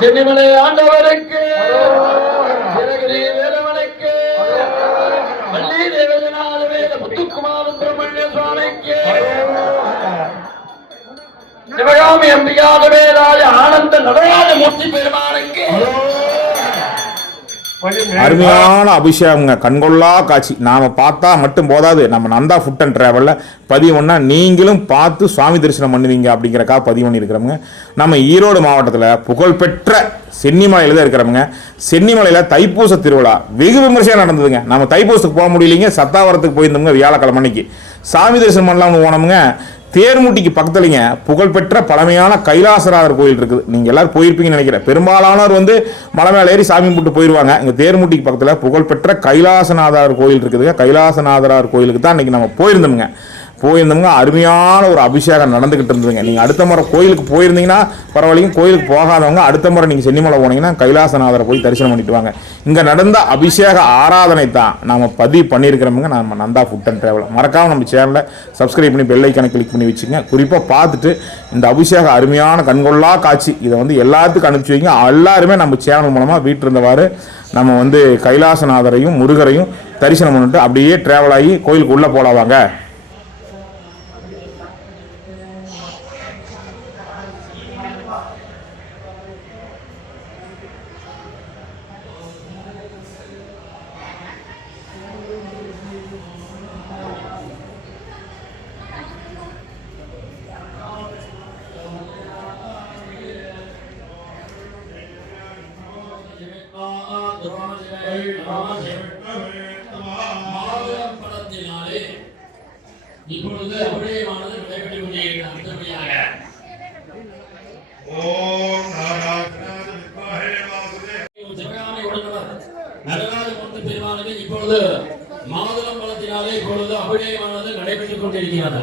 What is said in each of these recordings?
சென்னிமலை ஆண்டவருக்கு. சிறகிரி வேலவனுக்கு. வள்ளி தேவதனால வேல முத்துக்குமார பிரமணிய சுவாமிக்கு. சிவகாமி அம்பிகாத வேலாய ஆனந்த நடராஜ மூர்த்தி பெருமானுக்கு. அருமையான அபிஷேகங்க. கண்கொள்ளா காட்சி. நாம பார்த்தா மட்டும் போதாது. நம்ம நந்தா ஃபுட் அண்ட் டிராவலில் பதிவு நீங்களும் பார்த்து சுவாமி தரிசனம் பண்ணுவீங்க அப்படிங்கிறக்கா பதிவு பண்ணியிருக்கிறோமுங்க. நம்ம ஈரோடு மாவட்டத்தில் புகழ்பெற்ற சென்னிமலையில் தான் இருக்கிறவங்க சென்னிமலையில் தைப்பூச திருவிழா வெகு விமர்சையாக நடந்ததுங்க. நம்ம தைப்பூசத்துக்கு போக முடியலைங்க. சத்தாவரத்துக்கு போயிருந்தோங்க வியாழக்கிழமை அன்னைக்கு. சாமி தரிசனம் பண்ணலாம்னு போனோமுங்க. தேர்முட்டிக்கு பக்கத்துலங்க புகழ்பெற்ற பழமையான கைலாசநாதர் கோயில் இருக்குது. நீங்கள் எல்லாரும் போயிருப்பீங்கன்னு நினைக்கிறேன். பெரும்பாலானோர் வந்து மலை மேலே ஏறி சாமி கும்பிட்டு போயிடுவாங்க இங்கே தேர்முட்டிக்கு பக்கத்தில் புகழ்பெற்ற கைலாசநாதர் கோயில் இருக்குதுங்க. கைலாசநாதரார் கோயிலுக்கு தான் இன்றைக்கி நம்ம போயிருந்தோமுங்க. போயிருந்தோம்னா அருமையான ஒரு அபிஷேகம் நடந்துகிட்டு இருந்ததுங்க. நீங்கள் அடுத்த முறை கோயிலுக்கு போயிருந்தீங்கன்னா பரவாயில்லைங்க. கோயிலுக்கு போகாதவங்க அடுத்த முறை நீங்கள் சென்னிமலை போனீங்கன்னா கைலாசநாதரை போய் தரிசனம் பண்ணிட்டு வாங்க. இங்கே நடந்த அபிஷேக ஆராதனை தான் நாம் பதிவு பண்ணியிருக்கிறோமுங்க. நம்ம நந்தா ஃபுட் அண்ட் ட்ராவல் மறக்காம நம்ம சேனலை சப்ஸ்கிரைப் பண்ணி பெல் ஐக்கானை கிளிக் பண்ணி வச்சுங்க குறிப்பாக பார்த்துட்டு இந்த அபிஷேக அருமையான கண்கொள்ளா காட்சி இதை வந்து எல்லாத்துக்கும் அனுப்பிச்சி வைங்க. எல்லாருமே நம்ம சேனல் மூலமாக வீட்டில் இருந்தவாறு நம்ம வந்து கைலாசநாதரையும் முருகரையும் தரிசனம் பண்ணிட்டு அப்படியே ட்ராவல் ஆகி கோயிலுக்கு உள்ளே போலாவாங்க வாங்க படத்தினாலே இப்பொழுது அபிநயமானது நடைபெற்றுக் கொண்டிருக்கிறது அடுத்தபடியாக ஓம் சிவகாமி உடனவர் நடராஜ மூர்த்தி பெருமானுக்கு இப்பொழுது மாதுளம் பழத்தினாலே இப்பொழுது அபிநயமானது நடைபெற்றுக் கொண்டிருக்கிறது.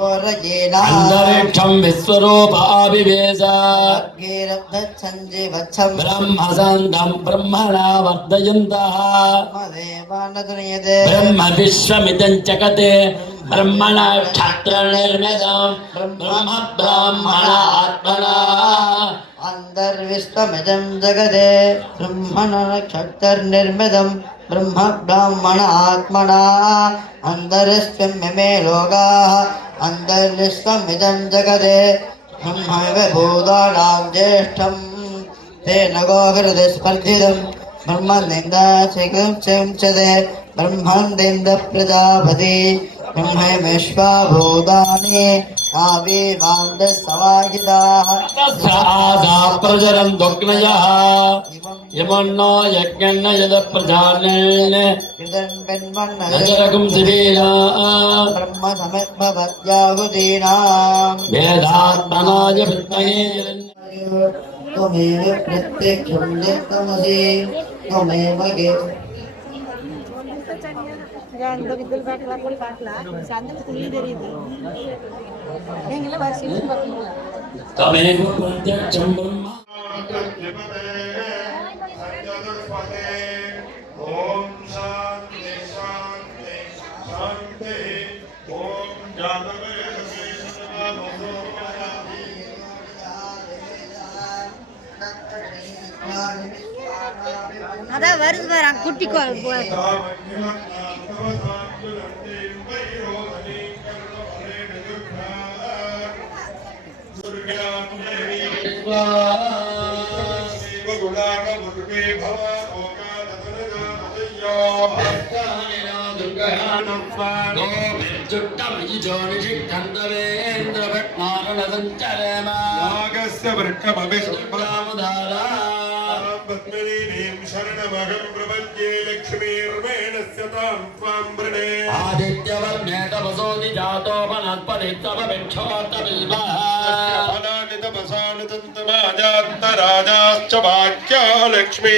अन्तरिक्षं विश्वरूप आविवेश ब्रह्मसन्तं ब्रह्मणा वर्धयन्तः। ब्रह्म विश्वमिदं जगते। ब्रह्मणा क्षत्रनिर्मितं। ब्रह्म ब्राह्मण आत्मना अन्तर्विश्वमिदं जगदे ब्रह्मणनक्षत्रनिर्मितं ब्रह्म ब्राह्मण आत्मना अन्तरिश्वम्यमे लोकाः अन्तर्विश्वमिदं जगदे ब्रह्मैव भूतानां ज्येष्ठं तेन गोहृदे स्पर्धितं ब्रह्मनिन्दाशिकुंसते ब्रह्मनिन्द प्रजापति ब्रह्मैमेश्वा भूतानि ప్రజరం దుగ్నయ ఇమన్నో యజ్ఞన్న యద ప్రధానేన నజరకం శివేనా బ్రహ్మ సమస్మవద్యాహుదీనా వేదాత్మనాయ విద్మహే త్వమేవ ప్రత్యక్షం నిత్తమసి త్వమేవ இந்த இதில் பார்க்கலாம் கூட பார்க்கலாம். சந்தனத்துக்குள்ளே தெரியுது. நீங்களும் வரிசையில் பார்க்கலாம் ஓம் சாந்தி சாந்தி அதான் வருது பாரு குட்டி கோல் చుట్టమిజోనిషిఖండరేంద్రభట్నాగణసంచరేమ నాగస్య వృక్షమవిష్ణుభామధారా పద్మినీ ആദിത്യവന്നേതമഹം പ്രപഞ്ചേ ലക്ഷ്മീർവേണസ്യതാം ത്വാം വൃണേ ആദിത്യവന്നേതമസോതി ജാതോപനത്പരിത്തമഭിക്ഷോത്തമിൽമഃ ാജാത്തരാജാശ്ചാഖ്യാ ലക്ഷ്മീ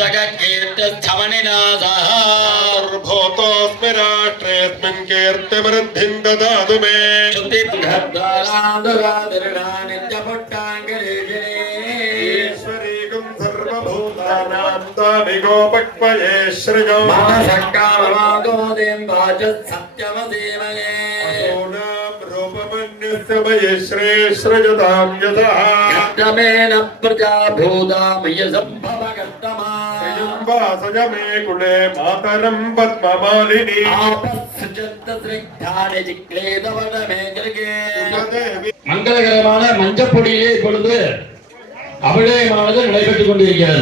ജഗത്കീർത്തിസ്ഥമനിനാഥോത്തോസ്മി രാഷ്ട്രേസ്മിൻ കീർത്തിമൃദ്ധിം ദദാതു മേ ശുദ്ധിം सर्वभूतानां तामिगोपक्वये श्रियो ूनां रूपमन्यस्य मयि श्रेष्ठजतां यतः प्रजाभूतामयसम्भवगतमा वासय मे कुले मातरं पद्ममालिनी மங்களகரமான மஞ்சப்பொடியிலே இப்பொழுது அபிஷேகமானது நடைபெற்றுக் கொண்டிருக்கிறது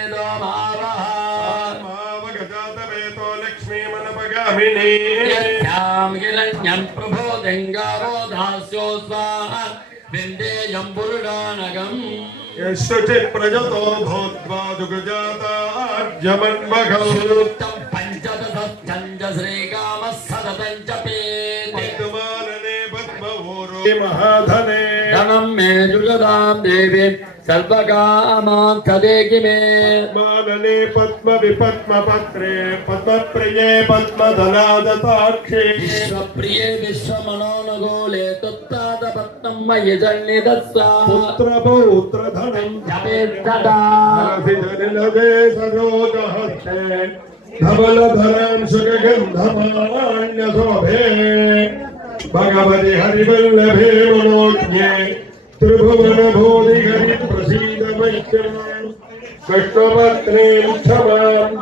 मावगजातवेतो लक्ष्मीमनपगामिनी यस्यां हिरण्यं प्रभो गङ्गावो दास्यो स्वाहा विन्देयं पुरुषानगम् यश्चित् प्रजतो भूत्वा दुर्गजातार्यमन्मघौ सूक्तं पञ्चदशश्चञ्च श्रीकामः सततं च पेते पद्मालने पद्मभूरो महाधने धनं मे दुर्गदां देवी सर्वकामान् खदेकि मे मानने पद्म विपद्मपत्रे पद्मप्रिये पद्मधनादताक्षे विश्वप्रिये विश्वमनोनुगोले तत्तादपत्नं मयि जन्निदस्सा पुत्र पौत्र धनं जपेत्तदा हरसिजनिलदे सरोगहस्ते धवलधरं सुगन्धमान्यशोभे भगवति हरिवल्लभे मनोज्ञे। त्रिभुवनभूरिगरित् பிரசீத வைக்கம் விஷ்ணுபத்னே முத்தமாம்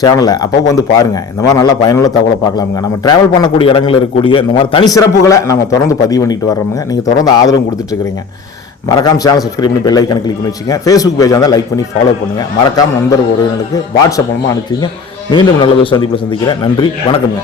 சேனலை அப்பப்போ வந்து பாருங்க. இந்த மாதிரி நல்லா பயனுள்ள தகவலை பார்க்கலாமுங்க நம்ம டிராவல் பண்ணக்கூடிய இடங்கள் இருக்கக்கூடிய இந்த மாதிரி தனி சிறப்புகளை நம்ம தொடர்ந்து பதிவு பண்ணிட்டு வர்றோமுங்க. நீங்கள் தொடர்ந்து ஆதரவு கொடுத்துட்டு இருக்கிறீங்க. மறக்காம சேனல் சப்ஸ்கிரைப் பண்ணி பெல் ஐக்கனை கிளிக் பண்ணி வச்சுங்க ஃபேஸ்புக் பேஜாக இருந்தால் லைக் பண்ணி ஃபாலோ பண்ணுங்கள் மறக்காம நண்பர் உறவினர்களுக்கு வாட்ஸ்அப் மூலமாக அனுப்பிச்சிங்க மீண்டும் நல்ல சந்திப்பில் சந்திக்கிறேன். நன்றி வணக்கம்ங்க.